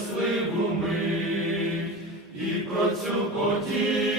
щасливу мить і про цю подію.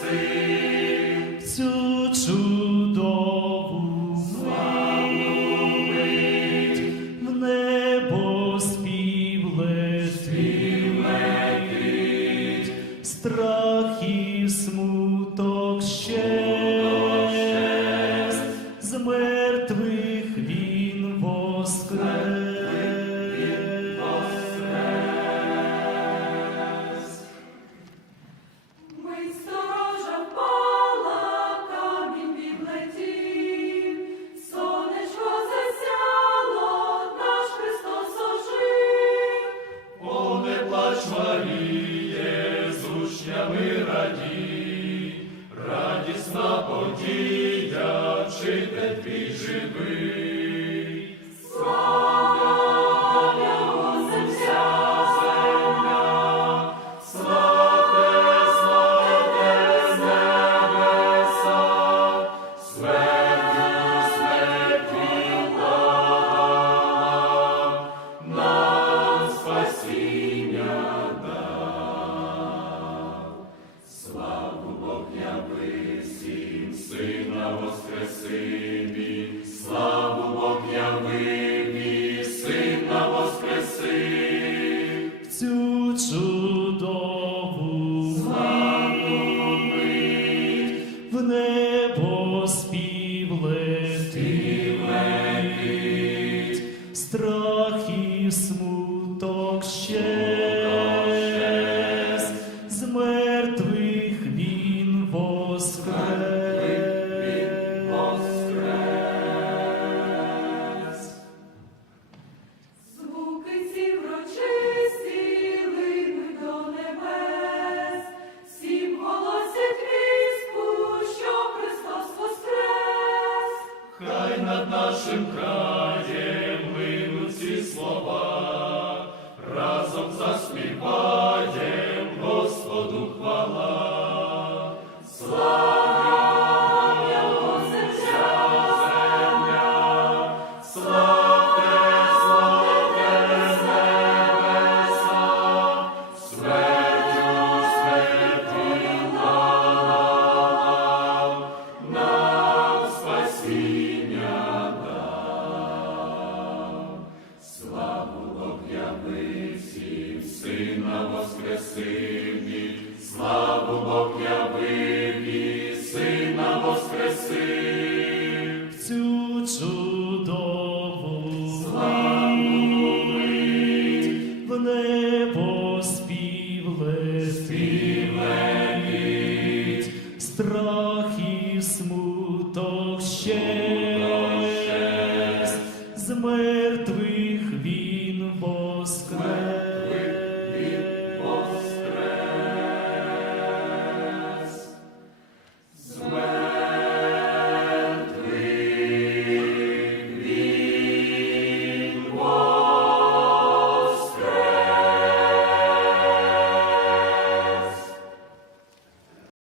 see. діячи, де твій живий. слова, разом заспіваєм Господу. see.